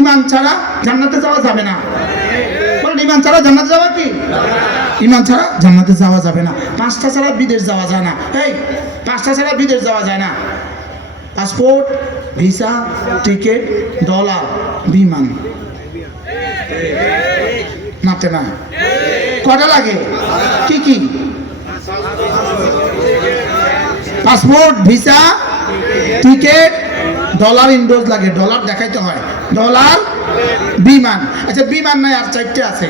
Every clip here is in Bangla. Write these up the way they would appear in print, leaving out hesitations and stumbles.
ইমান ছাড়া জান্নাতে যাওয়া যাবে না। বলেন ইমান ছাড়া জান্নাতে যাওয়া কি? ইমান ছাড়া জান্নাতে যাওয়া যাবে না। পাঁচটা ছাড়া বিদেশ যাওয়া যায় না। এই পাঁচটা ছাড়া বিদেশ যাওয়া যায় না। পাসপোর্ট, ভিসা, টিকিট, ডলার, বিমান। নাতে না কটা লাগে? কি কি? Passport, visa, ticket, dollar endorse লাগে। ডলার দেখাইতে হয়। ডলার, বিমান। আচ্ছা বিমান নাই আর চারটে আছে,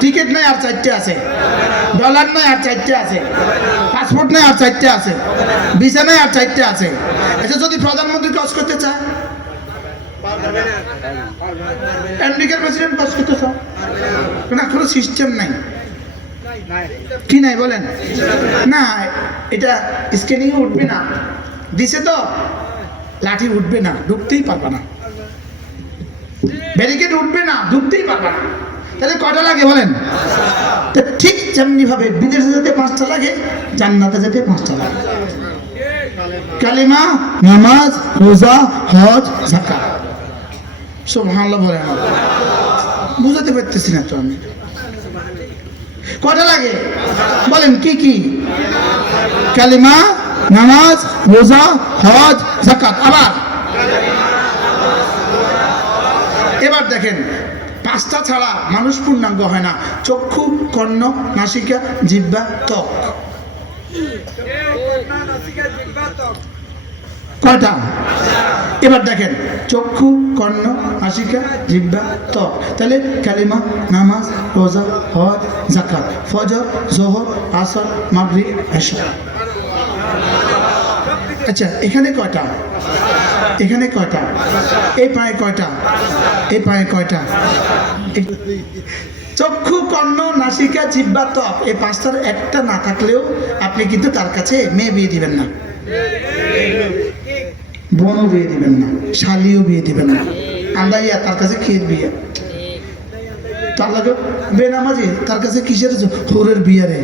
টিকিট নাই আর চারটে আছে, ডলার নাই আর চারটে আছে, পাসপোর্ট নাই আর চারটে আছে, ভিসা নাই আর চারটে আছে। আচ্ছা যদি প্রধানমন্ত্রী কাজ করতে চায়, আমেরিকার প্রেসিডেন্ট কাজ করতে চায়, না কোনো সিস্টেম নাই। কি নাই বলেন? না এটা স্ক্যানিং উঠবে না, দিছে তো লাঠি উঠবে না, ঢুকতেই পারবে না, ব্যারিকেড উঠবে না, ঢুকতেই পারবে না। তাহলে কটা লাগে বলেন? ঠিক যেমনি ভাবে বিদেশে যেতে পাঁচটা লাগে, জান্নাতে যেতে পাঁচটা লাগে। কালিমা, নামাজ, রোজা, হজ, যাকাত। সুবহানাল্লাহ বলেন। বুঝাতে পারতেছি না তো আমি। কটা লাগে বলেন? কি কি? কালিমা, নামাজ, রোজা, হজ, যাকাত। আবার এবার দেখেন, পাঁচটা ছাড়া মানুষ পূর্ণাঙ্গ হয় না। চক্ষু, কর্ণ, নাসিকা, জিহ্বা, ত্বক। কয়টা? এবার দেখেন, চক্ষু, কর্ণ, নাসিকা, জিহ্বা, ত্বক। তাহলে কালিমা, নামাজ, রোজা, হজ, যাকাত, ফজর, যোহর, আসর, মাগরিব, এশা। আচ্ছা এখানে কয়টা? এখানে কয়টা? এই পায়ে কয়টা? এই পায়ে কয়টা? চক্ষু, কর্ণ, নাসিকা, জিহ্বা, ত্বক। এই পাঁচটার একটা না থাকলেও আপনি কিন্তু তার কাছে মেয়ে বিয়ে দিবেন না, বোনও বিয়ে দিবেন না, শালিও বিয়ে দিবেন না। আন্দাইয়া তার কাছে খেয়ে বিয়ে, তার লাগে বেনামাজি তার কাছে কিসের হোরের বিয়ে রে।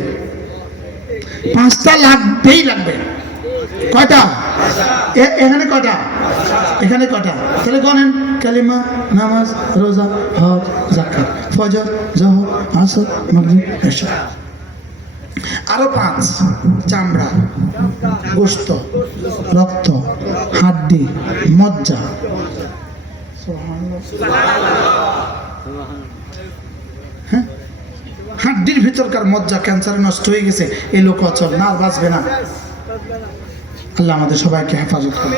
পাঁচটা লাগবেই লাগবে। কয়টা? এখানে কয়টা? এখানে কয়টা? তাহলে গণেন। কালিমা, নামাজ, রোজা, হজ, যাকাত, ফজর, যোহর, আসর, মাগরিব, এশা। আরো পাঁচ: চামড়া, গোশত, রক্ত, হাড্ডি, মজ্জা। হ্যাঁ, হাড্ডির ভিতরকার মজ্জা ক্যান্সারে নষ্ট হয়ে গেছে, এই লোক অচল না, আর বাঁচবে না। আল্লাহ আমাদের সবাইকে হেফাজত করে।